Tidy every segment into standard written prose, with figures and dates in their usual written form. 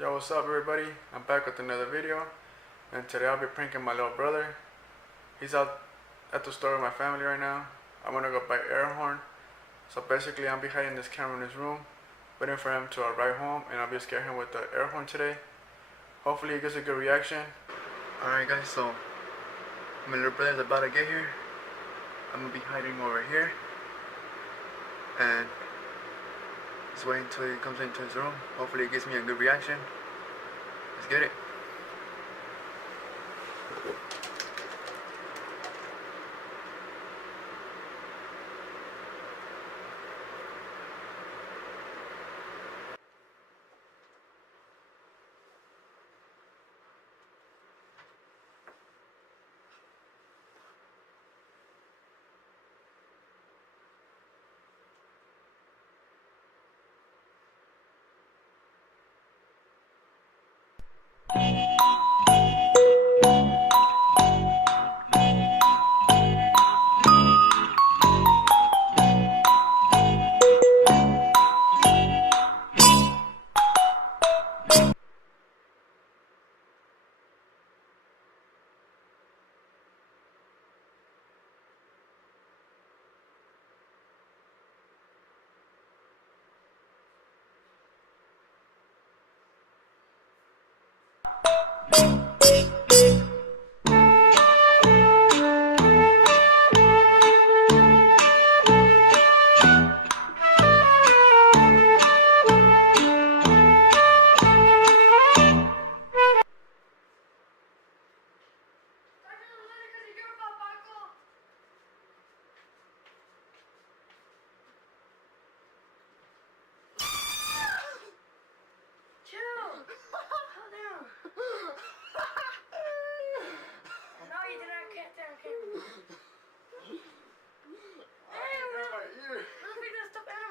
Yo, what's up everybody? I'm back with another video, and today I'll be pranking my little brother. He's out at the store with my family right now. I'm gonna go buy air horn. So basically I'm be hiding this camera in his room, waiting for him to arrive home, and I'll be scaring him with the air horn today. Hopefully he gets a good reaction. Alright guys, so my little brother's about to get here. I'm gonna be hiding over here, and just waiting until he comes into his room. Hopefully he gives me a good reaction. Let's get it.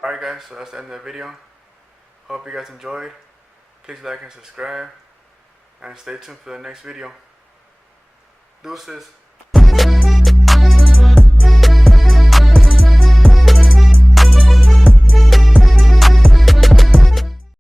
Alright guys, so that's the end of the video. Hope you guys enjoyed. Please like and subscribe, and stay tuned for the next video. Deuces.